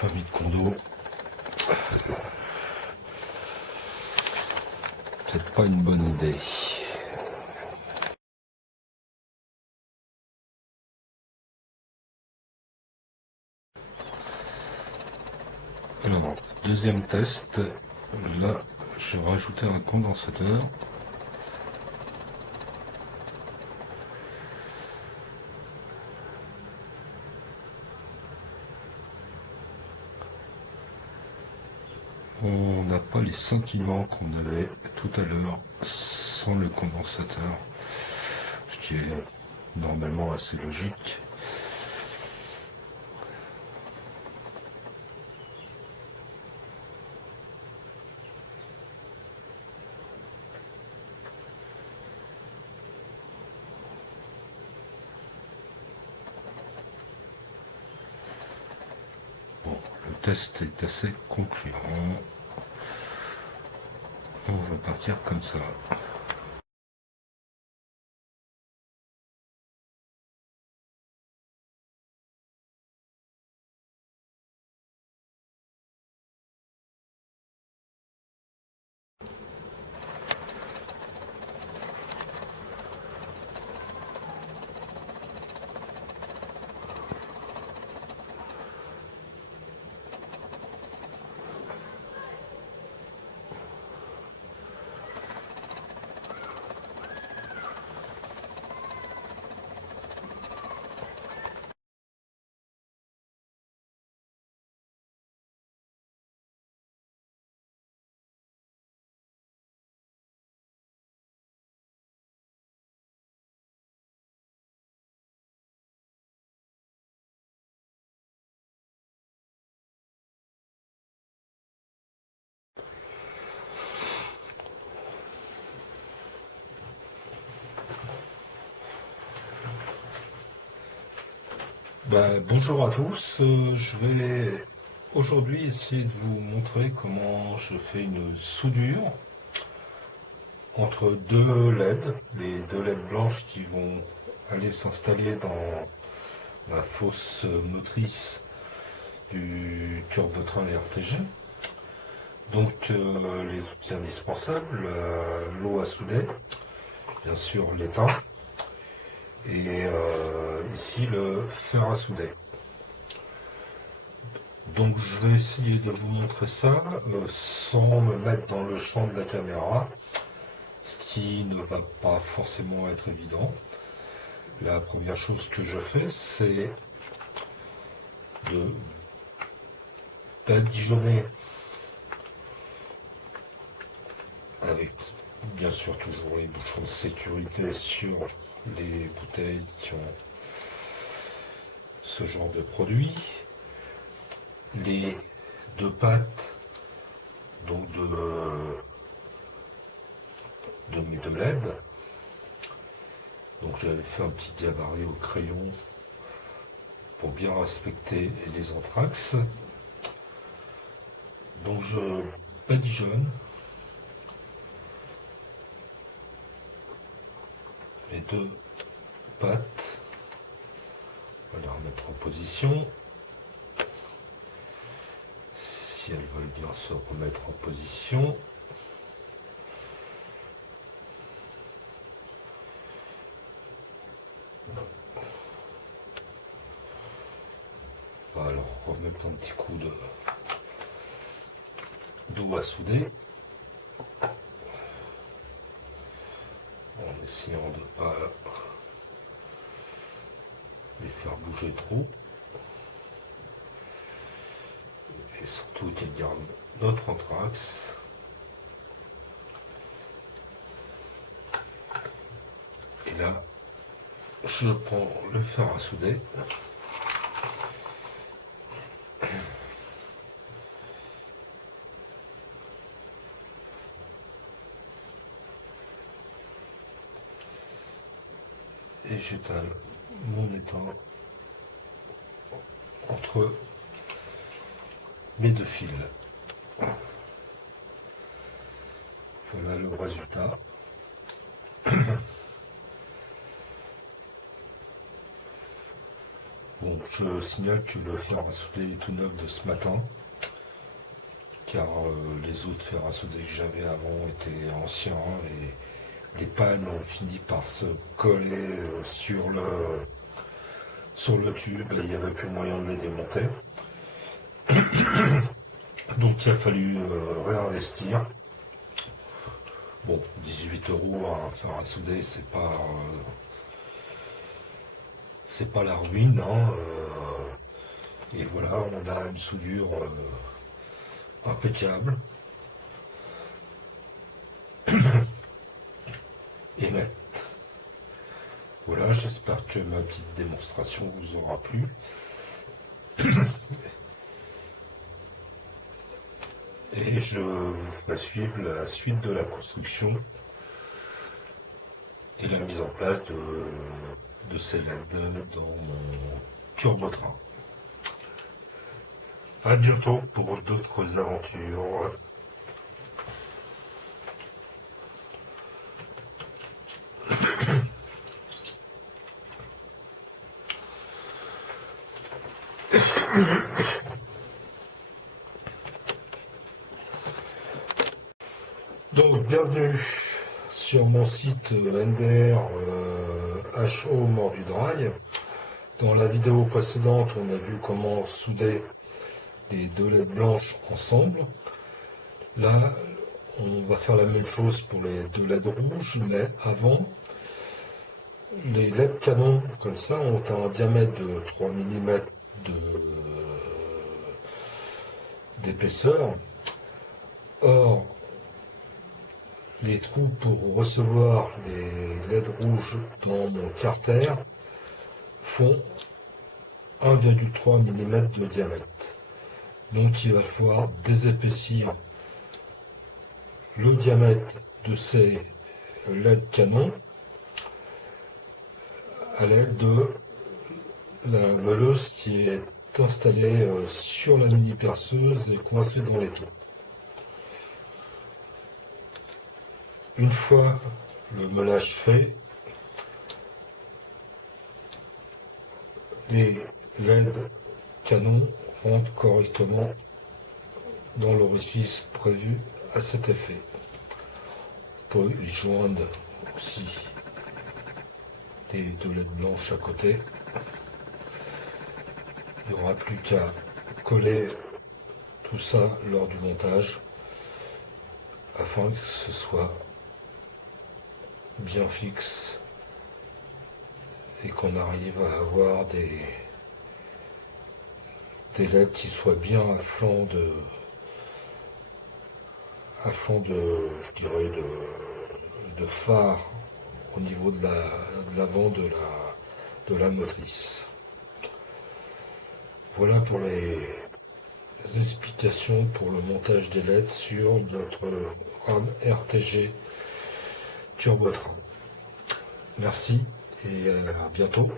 pas mis de condo. Peut-être pas une bonne idée. Alors, deuxième test. Là, je vais rajouter un condensateur. On n'a pas les sentiments qu'on avait tout à l'heure sans le condensateur, ce qui est normalement assez logique. Bon, le test est assez concluant. On va partir comme ça. Bonjour à tous, je vais aujourd'hui essayer de vous montrer comment je fais une soudure entre deux LED, les deux LED blanches qui vont aller s'installer dans la fosse motrice du turbotrain RTG. Donc les outils indispensables, l'eau à souder, bien sûr l'étain, et ici le fer à souder. Donc je vais essayer de vous montrer ça sans me mettre dans le champ de la caméra, ce qui ne va pas forcément être évident. La première chose que je fais, c'est de badigeonner avec bien sûr toujours les bouchons de sécurité sur les bouteilles qui ont ce genre de produit. Les deux pattes donc de mes deux LED. Donc j'avais fait un petit diabarie au crayon pour bien respecter les anthrax. Donc je badigeonne les deux pattes. On va les remettre en position. Si elles veulent bien se remettre en position. On va alors remettre un petit coup d'eau à souder. En essayant de ne pas les faire bouger trop. Et surtout qu'ils gardent notre anthrax. Et là, je prends le fer à souder. Et j'étale mon étain entre mes deux fils. Voilà le résultat. Bon, je signale que le fer à souder est tout neuf de ce matin, car les autres fers à souder que j'avais avant étaient anciens et les pannes ont fini par se coller sur le tube et il n'y avait plus moyen de les démonter. Donc il a fallu réinvestir. Bon, 18 euros un fer à souder, c'est pas la ruine, hein, et voilà, on a une soudure impeccable et nette. Voilà, j'espère que ma petite démonstration vous aura plu. Et je vous ferai suivre la suite de la construction et la mise en place de ces LED dans mon turbotrain. À bientôt pour d'autres aventures. Donc bienvenue sur mon site NDR HO Mort-du-Drail. Dans la vidéo précédente, on a vu comment souder les deux LED blanches ensemble. Là, on va faire la même chose pour les deux LED rouges, mais avant, les LED canons comme ça ont un diamètre de 3 mm d'épaisseur. Or, les trous pour recevoir les LED rouges dans mon carter font 1,3 mm de diamètre. Donc il va falloir désépaissir le diamètre de ces LED canons à l'aide de la meuleuse qui est installée sur la mini perceuse et coincée dans les trous. Une fois le meulage fait, les LED canons rentrent correctement dans l'orifice prévu à cet effet. On peut y joindre aussi les deux LED blanches à côté. Il n'y aura plus qu'à coller tout ça lors du montage afin que ce soit bien fixe et qu'on arrive à avoir des LED qui soient bien à flanc je dirais de phare au niveau de l'avant de la motrice. Voilà pour les explications pour le montage des LED sur notre RAM RTG Turbotrain. Merci et à bientôt.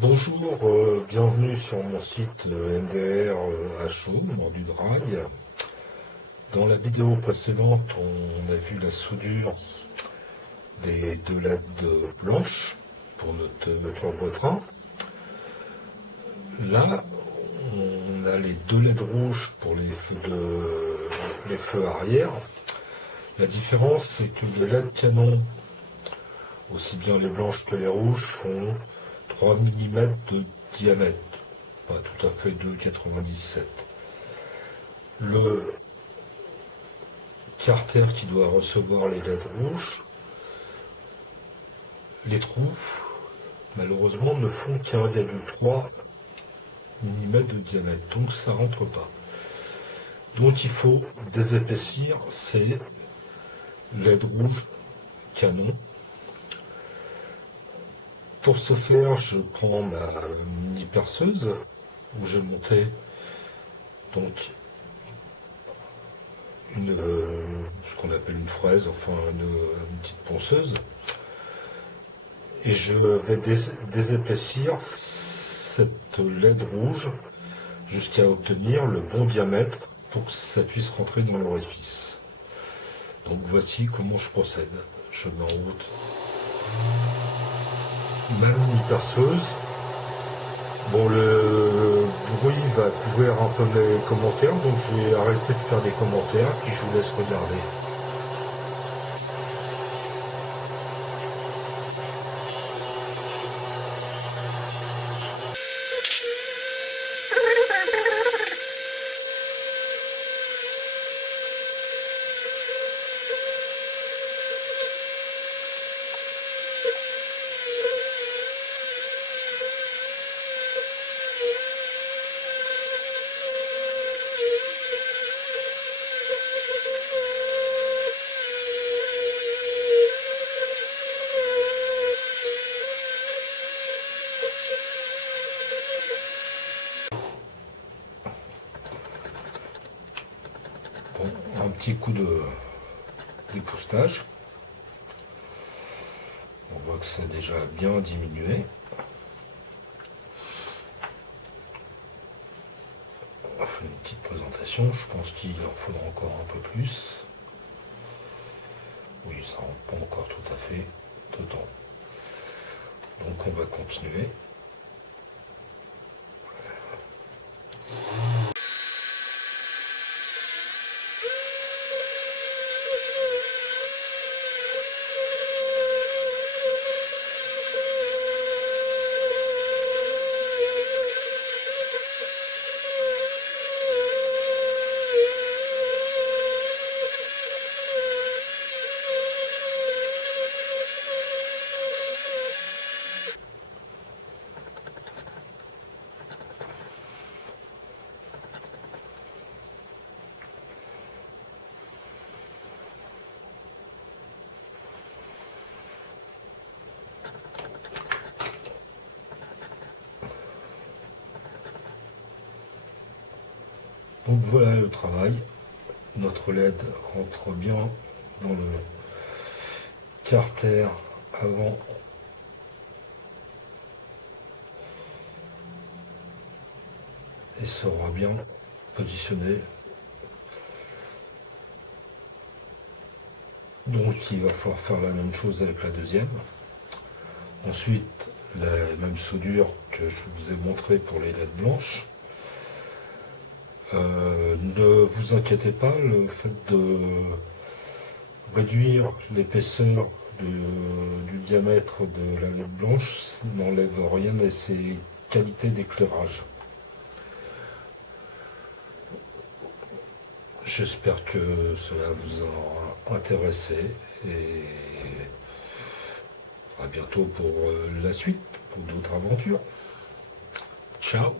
Bonjour, bienvenue sur mon site NDR HO Mort-du-Drail. Dans la vidéo précédente, on a vu la soudure des deux LED blanches pour notre turbotrain. Là, on a les deux LED rouges pour les feux arrière. La différence, c'est que les LED canons, aussi bien les blanches que les rouges, font 3 mm de diamètre, pas tout à fait 2,97. Le carter qui doit recevoir les LED rouges, les trous, malheureusement, ne font qu'1,3 mm de diamètre, donc ça rentre pas. Donc il faut désépaissir ces LED rouges canon. Pour ce faire, je prends ma mini perceuse où j'ai monté donc ce qu'on appelle une fraise, enfin une petite ponceuse, et je vais désépaissir cette LED rouge jusqu'à obtenir le bon diamètre pour que ça puisse rentrer dans l'orifice. Donc voici comment je procède. Je mets en route ma mini perceuse. Bon, le bruit va couvrir un peu mes commentaires, donc je vais arrêter de faire des commentaires, puis je vous laisse regarder. Bon, un petit coup de d'époussetage. On voit que ça a déjà bien diminué. On va faire une petite présentation. Je pense qu'il en faudra encore un peu plus. Oui, ça ne rentre pas encore tout à fait dedans. Donc on va continuer. Donc voilà le travail. Notre LED rentre bien dans le carter avant et sera bien positionné. Donc il va falloir faire la même chose avec la deuxième. Ensuite, la même soudure que je vous ai montré pour les LED blanches. Ne vous inquiétez pas, le fait de réduire l'épaisseur du diamètre de la LED blanche n'enlève rien à ses qualités d'éclairage. J'espère que cela vous aura intéressé et à bientôt pour la suite, pour d'autres aventures. Ciao!